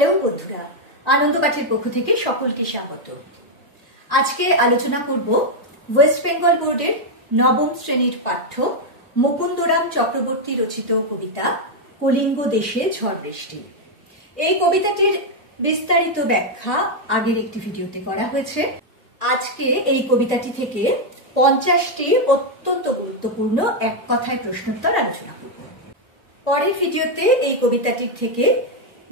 Hello বন্ধুরা, আনন্দ পাঠের পক্ষ থেকে সকলকে স্বাগত। আজকে আলোচনা করব ওয়েস্ট বেঙ্গল বোর্ডের নবম শ্রেণীর পাঠ্য মুকুন্দরাম চক্রবর্তী রচিত কবিতা কলিঙ্গ দেশে ঝড় বৃষ্টি। এই কবিতাটির বিস্তারিত ব্যাখ্যা আগের একটি ভিডিওতে করা হয়েছে। আজকে এই কবিতাটি থেকে 50টি অত্যন্ত গুরুত্বপূর্ণ এক কথায় প্রশ্নোত্তর আলোচনা করব। পরের ভিডিওতে এই কবিতাটির থেকে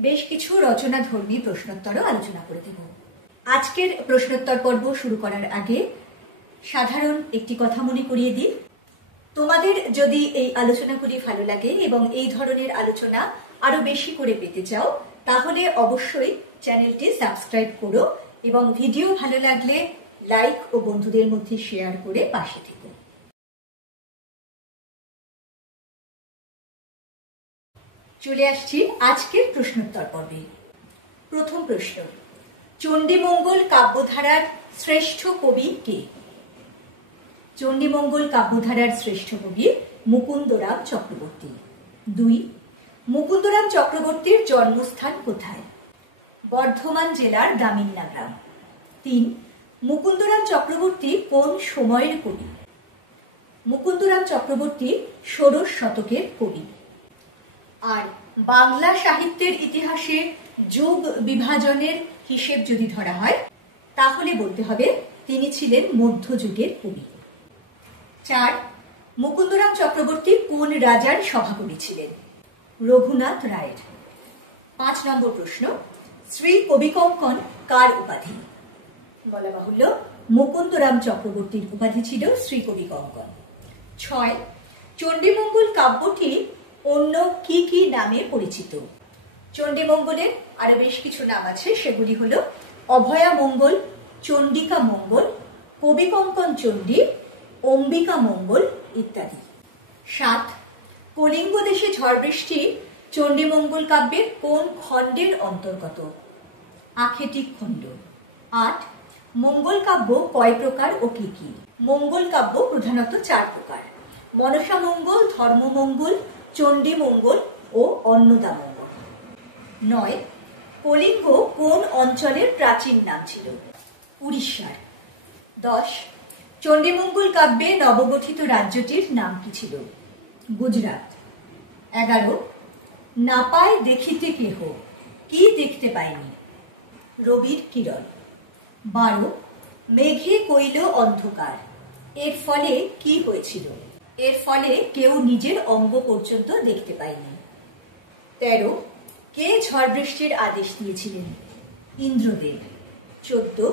বেশ কিছু রচনাধর্মী প্রশ্নোত্তরও আলোচনা করে দেব। আজকের প্রশ্নোত্তর পর্ব শুরু করার আগে সাধারণ একটি কথা মনে করিয়ে দিই। তোমাদের যদি এই আলোচনাগুলি ভালো লাগে এবং এই ধরনের আলোচনা আরো বেশি করে পেতে চাও, তাহলে অবশ্যই চ্যানেলটি সাবস্ক্রাইব করো এবং ভিডিও ভালো লাগলে লাইক ও বন্ধুদের মধ্যে শেয়ার করে পাশে থেকো। চলে আসছি আজকের প্রশ্নোত্তর পর্বে। প্রথম প্রশ্ন, চণ্ডীমঙ্গল কাব্যধারার শ্রেষ্ঠ কবি কে? চণ্ডীমঙ্গল কাব্যধারার শ্রেষ্ঠ কবি মুকুন্দরাম চক্রবর্তী। 2. মুকুন্দরাম চক্রবর্তীর জন্মস্থান কোথায়? বর্ধমান জেলার দামিন্না গ্রাম। 3. মুকুন্দরাম চক্রবর্তী কোন সময়ের কবি? মুকুন্দরাম চক্রবর্তী ষোড়শ শতকের কবি। আর বাংলা সাহিত্যের ইতিহাসে যুগ বিভাজনের হিসেব যদি ধরা হয়, তাহলে বলতে হবে তিনি ছিলেন মধ্যযুগের কবি। 4. মুকুন্দরাম চক্রবর্তী কোন রাজার সভাকবি ছিলেন? রঘুনাথ রায়ের। 5 নম্বর প্রশ্ন, শ্রী কবিকঙ্কন কার উপাধি? বলা বাহুল্য মুকুন্দরাম চক্রবর্তীর উপাধি ছিল শ্রী কবিকঙ্কন। 6. চণ্ডীমঙ্গল কাব্যটি অন্য কি কি নামে পরিচিত? চণ্ডীমঙ্গলের আরো বেশ কিছু নাম আছে, সেগুলি হলো অভয়া মঙ্গল, চণ্ডিকা মঙ্গল, কবিকঙ্কন চণ্ডী, অম্বিকা মঙ্গল ইত্যাদি। 7. কলিঙ্গ দেশে ঝড় বৃষ্টি চণ্ডীমঙ্গল কাব্যের কোন খণ্ডের অন্তর্গত? আখেটিক খণ্ড। 8. মঙ্গল কাব্য কয় প্রকার ও কি কি? মঙ্গল কাব্য প্রধানত 4 প্রকার: মনসা মঙ্গল, ধর্মমঙ্গল, চণ্ডী মঙ্গল ও অন্নদা মঙ্গল। 9. কলিঙ্গ কোন অঞ্চলের প্রাচীন নাম ছিল? উড়িষ্যার। 10. চণ্ডীমঙ্গল কাব্যে নবগঠিত রাজ্যটির নাম কি ছিল? গুজরাট। 11. না পায় দেখিতে কেহ, কি দেখতে পায়নি? রবির কিরণ। 12. মেঘে কইল অন্ধকার, এর ফলে কি হয়েছিল? এর ফলে কেউ নিজের অঙ্গ পর্যন্ত দেখতে পায়নি। 13. কে ঝড় বৃষ্টির আদেশ দিয়েছিলেন? ইন্দ্রদেব। 14.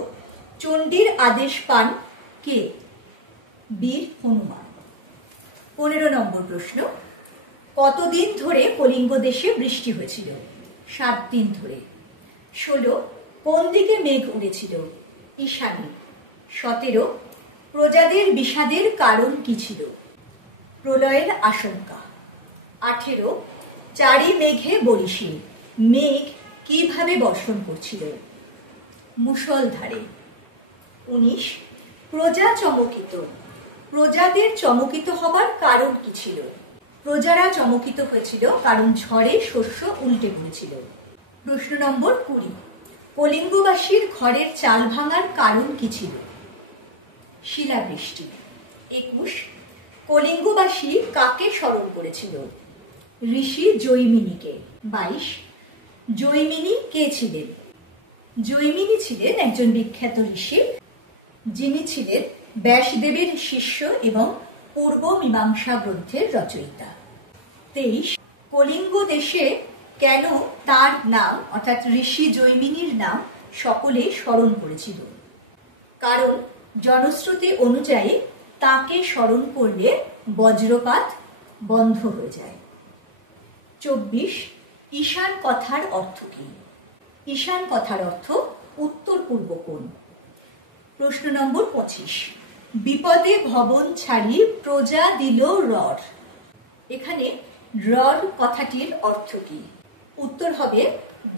চণ্ডীর আদেশ পান কে? বীর হনুমান। 15 নম্বর প্রশ্ন, কতদিন ধরে কলিঙ্গ দেশে বৃষ্টি হয়েছিল? 7 দিন ধরে। 16. কোন দিকে মেঘ উড়েছিল? ঈশানে। 17. প্রজাদের বিষাদের কারণ কি ছিল? প্রলয়ের আশঙ্কা। 18. চারি মেঘে বরিশি, মেঘ কিভাবে বর্ষণ করছিল? মুষলধারে। 19. প্রজা চমকিত, প্রজাদের চমকিত হবার কারণ কি ছিল? প্রজারা চমকিত হয়েছিল কারণ ঝড়ে শস্য উল্টে পড়েছিল। প্রশ্ন নম্বর 20, কলিঙ্গবাসীর ঘরের চাল ভাঙার কারণ কি ছিল? শিলাবৃষ্টি। 21. কলিঙ্গবাসী কাকে স্মরণ করেছিল? ঋষি জৈমিনীকে। 22. জৈমিনী কে ছিলেন? জৈমিনী ছিলেন একজন বিখ্যাত ঋষি, যিনি ছিলেন ব্যাসদেবের শিষ্য এবং পূর্ব মীমাংসা গ্রন্থের রচয়িতা। 23. কলিঙ্গ দেশে কেন তার নাম অর্থাৎ ঋষি জৈমিনীর নাম সকলে স্মরণ করেছিল? কারণ জনশ্রুতি অনুযায়ী তাকে স্মরণ করলে বজ্রপাত বন্ধ হয়ে যায়। 24. ঈশান কথার অর্থ কি? ঈশান কথার অর্থ উত্তর পূর্ব কোণ। প্রশ্ন নম্বর 25, বিপদে ভবন ছাড়ি প্রজা দিল রর, এখানে রর কথাটির অর্থ কি? উত্তর হবে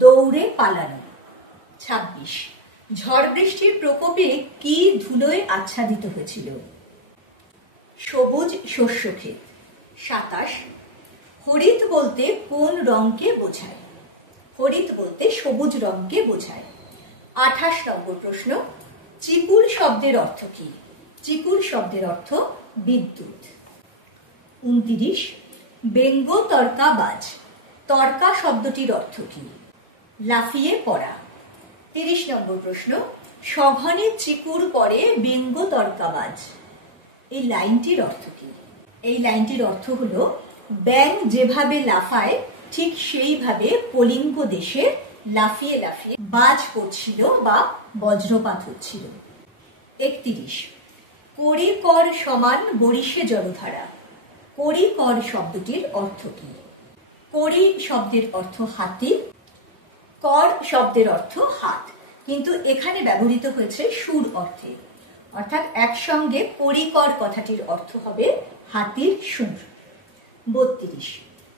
দৌড়ে পালানো। 26. ঝড় বৃষ্টির প্রকোপে কি ধুলোয় আচ্ছাদিত হয়েছিল? সবুজ শস্যক্ষেত। 27. হরিৎ বলতে কোন রঙকে বোঝায়? হরিত বলতে সবুজ রঙকে বোঝায়। 28 নম্বর প্রশ্ন, চিকুর শব্দের অর্থ কি? চিকুর শব্দের অর্থ বিদ্যুৎ। 29, ব্যঙ্গ তর্কাবাজ। তর্কা শব্দটির অর্থ কি? লাফিয়ে পড়া। 30 নম্বর প্রশ্ন, সঘনে চিকুর পড়ে ব্যঙ্গ তর্কাবাজ। এই লাইনটির অর্থ কি? এই লাইনটির অর্থ হলো ব্যাঙ যেভাবে লাফায় ঠিক সেইভাবে কলিঙ্গ দেশে লাফিয়ে লাফিয়ে বাজ পড়ছিল বা বজ্রপাত হচ্ছিল। 31, কড়িকর সমান বরিশে জলধারা। কড়িকর শব্দটির অর্থ কি? কড়ি শব্দের অর্থ হাতি, কর শব্দের অর্থ হাত, কিন্তু এখানে ব্যবহৃত হয়েছে সুর অর্থে, অর্থাৎ একসঙ্গে কড়িকর কথাটির অর্থ হবে হাতির সুর। 32,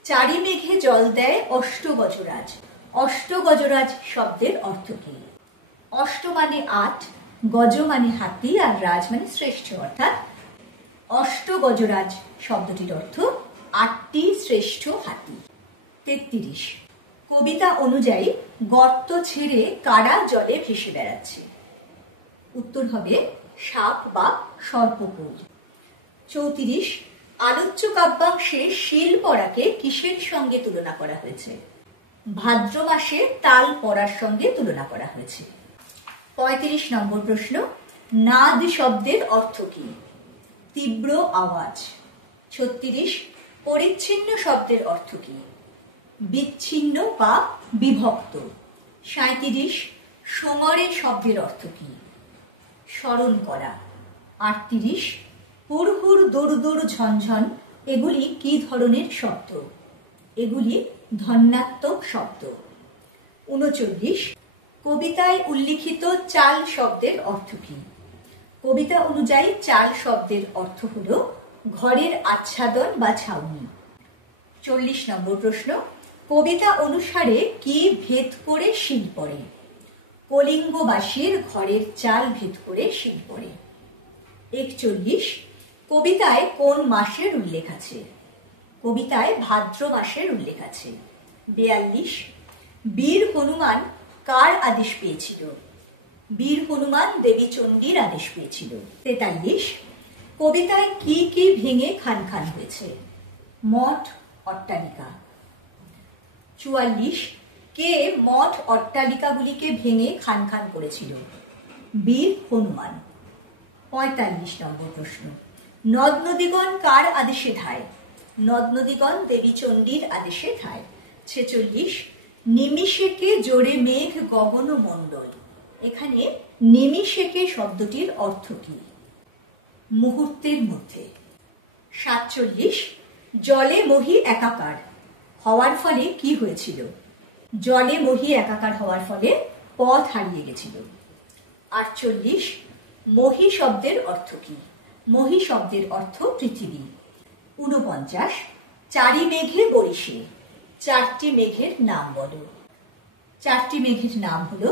চারি মেঘে জল দেয় অষ্টগজরাজ। অষ্টগজরাজ শব্দের অর্থ কি? অষ্ট মানে 8, গজ মানে হাতি, আর রাজ মানে শ্রেষ্ঠ, অর্থাৎ অষ্টগজরাজ শব্দটির অর্থ 8টি শ্রেষ্ঠ হাতি। 33, কবিতা অনুযায়ী গর্ত ছেড়ে কারা জলে ভেসে বেড়াচ্ছে? উত্তর হবে সাপ বা সর্পকুল। 34, আলোচ্য কাব্যাংশে শিল পড়াকে কিসের সঙ্গে তুলনা করা হয়েছে? ভাদ্র মাসে তাল পড়ার সঙ্গে তুলনা করা হয়েছে। 35 নম্বর প্রশ্ন, নাদ শব্দের অর্থ কি? তীব্র আওয়াজ। 36, পরিচ্ছিন্ন শব্দের অর্থ কি? বিচ্ছিন্ন বা বিভক্ত। 37, সমরে শব্দের অর্থ কি? স্মরণ করা। 38, হুড়হুড় দুরদুর ঝনঝন এগুলি কি ধরনের শব্দ? এগুলি ধন্যাত্মক শব্দ। 39, কবিতায় উল্লিখিত চাল শব্দের অর্থ কি? কবিতা অনুযায়ী চাল শব্দের অর্থ হল ঘরের আচ্ছাদন বা ছাউনি। 40 নম্বর প্রশ্ন, কবিতা অনুসারে কি ভেদ করে শিল পড়ে? কলিঙ্গবাসীর ঘরের চাল ভেদ করে শিল পড়ে। 41, কবিতায় কোন মাসের উল্লেখ আছে? কবিতায় ভাদ্র মাসের উল্লেখ আছে। 42, বীর হনুমান কার আদেশ পেয়েছিল? বীর হনুমান দেবী চণ্ডীর আদেশ পেয়েছিল। 43, কবিতায় কি কি ভেঙে খান খান হয়েছে? মঠ, অট্টালিকা। 44, কে মঠ অট্টালিকাগুলিকে ভেঙে খান খান করেছিল? বীর হনুমান। 45 নম্বর প্রশ্ন, নদ নদীগণ কার আদেশে ধায়? নদ নদীগণ দেবী চণ্ডীর আদেশে ধায়। 46, নিমিষেকে জোরে মেঘ গগন মণ্ডল। এখানে নিমিষেকে শব্দটির অর্থ কি? মুহূর্তের মধ্যে। 47, জলে মহি একাকার হওয়ার ফলে কি হয়েছিল? জলে মহি একাকার হওয়ার ফলে পথ হারিয়ে গেছিল। 48, মহি শব্দের অর্থ কি? মহি শব্দের অর্থ পৃথিবী। 49, চারি মেঘে বরিশে। 4টি মেঘের নাম বলো। 4টি মেঘের নাম হলো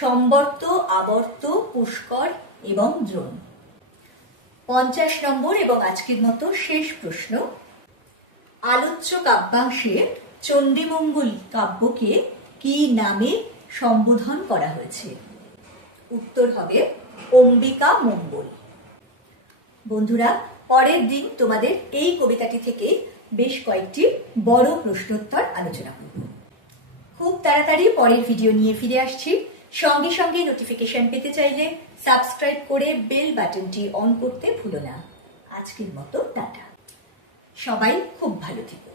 সম্বর্ত, আবর্ত, পুষ্কর এবং দ্রোণ। 50 নম্বর এবং আজকের মতো শেষ প্রশ্ন, আলোচ্য কাব্যাংশে চণ্ডীমঙ্গল কাব্যকে কি নামে সম্বোধন করা হয়েছে? উত্তর হবে অম্বিকা মঙ্গল। বন্ধুরা, পরের দিন তোমাদের এই কবিতাটি থেকে বেশ কয়েকটি বড় প্রশ্নোত্তর আলোচনা করব। খুব তাড়াতাড়ি পরের ভিডিও নিয়ে ফিরে আসছি। সঙ্গে সঙ্গে নোটিফিকেশন পেতে চাইলে সাবস্ক্রাইব করে বেল বাটনটি অন করতে ভুলো না। আজকের মতো টাটা। সবাই খুব ভালো থেকো।